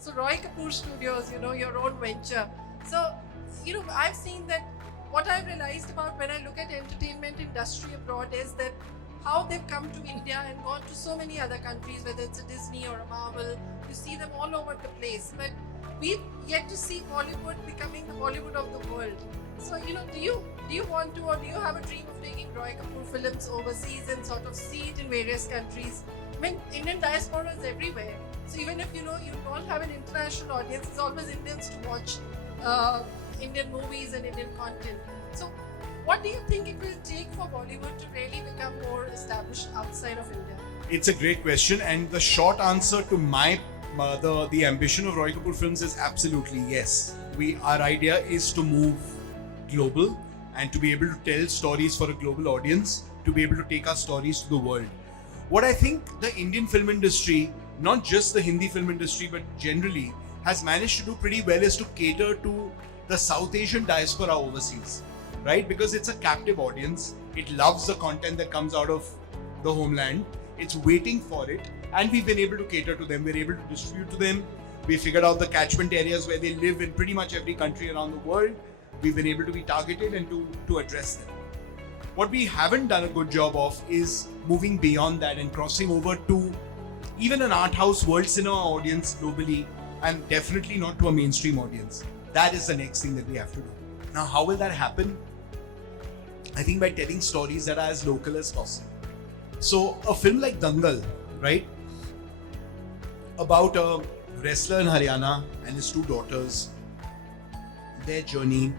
So Roy Kapur Studios, your own venture. So, I've seen that what I've realized about when I look at entertainment industry abroad is that how they've come to India and gone to so many other countries, whether it's a Disney or a Marvel, you see them all over the place. But we've yet to see Bollywood becoming the Bollywood of the world. So, do you want to, or do you have a dream of taking Roy Kapur Films overseas and sort of see it in various countries? I mean, Indian diaspora is everywhere. So even if you don't have an international audience, there's always Indians to watch Indian movies and Indian content. So what do you think it will take for Bollywood to really become more established outside of India? It's a great question, and the short answer to the ambition of Roy Kapur Films is absolutely yes. Our idea is to move global and to be able to tell stories for a global audience, to be able to take our stories to the world. What I think the Indian film industry, not just the Hindi film industry, but generally has managed to do pretty well is to cater to the South Asian diaspora overseas, right? Because it's a captive audience. It loves the content that comes out of the homeland. It's waiting for it. And we've been able to cater to them. We're able to distribute to them. We figured out the catchment areas where they live in pretty much every country around the world. We've been able to be targeted and to address them. What we haven't done a good job of is moving beyond that and crossing over to even an art house world cinema audience globally, and definitely not to a mainstream audience. That is the next thing that we have to do. Now, how will that happen? I think by telling stories that are as local as possible. So a film like Dangal, right? About a wrestler in Haryana and his two daughters, their journey,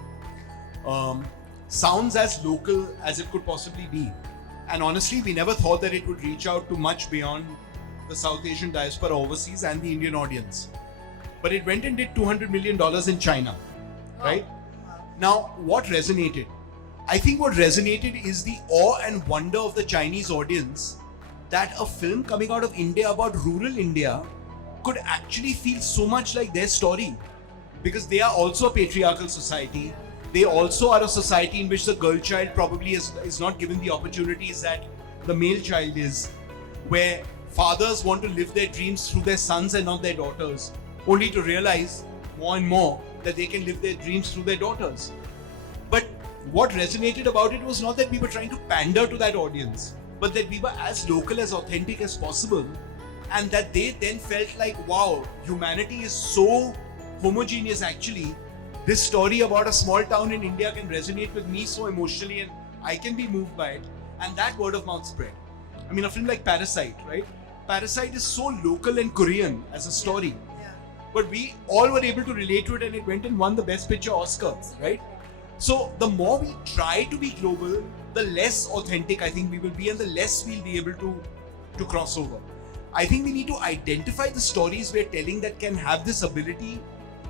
sounds as local as it could possibly be. And honestly, we never thought that it would reach out to much beyond the South Asian diaspora overseas and the Indian audience. But it went and did $200 million in China, right? Now, what resonated? I think what resonated is the awe and wonder of the Chinese audience that a film coming out of India about rural India could actually feel so much like their story. Because they are also a patriarchal society. They also are a society in which the girl child probably is not given the opportunities that the male child is, where fathers want to live their dreams through their sons and not their daughters, only to realize more and more that they can live their dreams through their daughters. But what resonated about it was not that we were trying to pander to that audience, but that we were as local, as authentic as possible, and that they then felt like, wow, humanity is so homogeneous actually. This story about a small town in India can resonate with me so emotionally and I can be moved by it. And that word of mouth spread. I mean, a film like Parasite, right? Parasite is so local and Korean as a story. Yeah. But we all were able to relate to it, and it went and won the Best Picture Oscar, right? So the more we try to be global, the less authentic I think we will be, and the less we'll be able to cross over. I think we need to identify the stories we're telling that can have this ability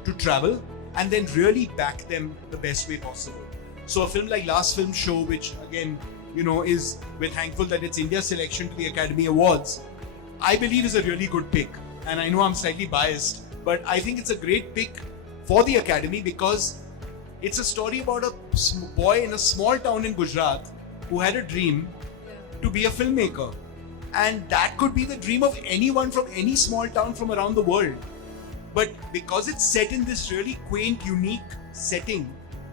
to travel, and then really back them the best way possible. So a film like Last Film Show, which again, we're thankful that it's India's selection to the Academy Awards, I believe is a really good pick. And I know I'm slightly biased, but I think it's a great pick for the Academy because it's a story about a boy in a small town in Gujarat who had a dream to be a filmmaker. And that could be the dream of anyone from any small town from around the world. But because it's set in this really quaint, unique setting,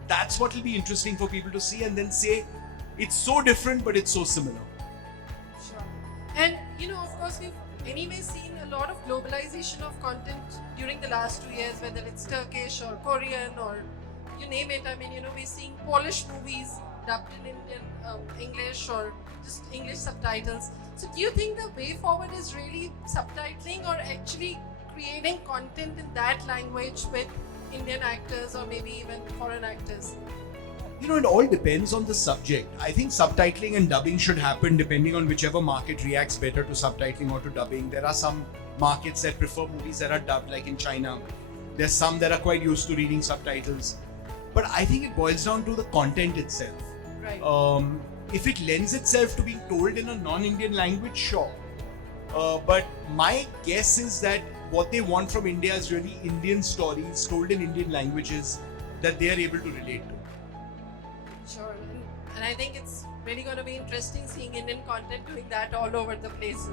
that's what will be interesting for people to see and then say, it's so different, but it's so similar. Sure. And, of course, we've anyway seen a lot of globalization of content during the last 2 years, whether it's Turkish or Korean or you name it. I mean, we're seeing Polish movies dubbed in Indian English or just English subtitles. So do you think the way forward is really subtitling or actually creating content in that language with Indian actors or maybe even foreign actors? It all depends on the subject. I think subtitling and dubbing should happen depending on whichever market reacts better to subtitling or to dubbing. There are some markets that prefer movies that are dubbed, like in China. There's some that are quite used to reading subtitles. But I think it boils down to the content itself. Right. If it lends itself to being told in a non-Indian language, sure. But my guess is that what they want from India is really Indian stories told in Indian languages that they are able to relate to. Sure. And I think it's really going to be interesting seeing Indian content doing that all over the places.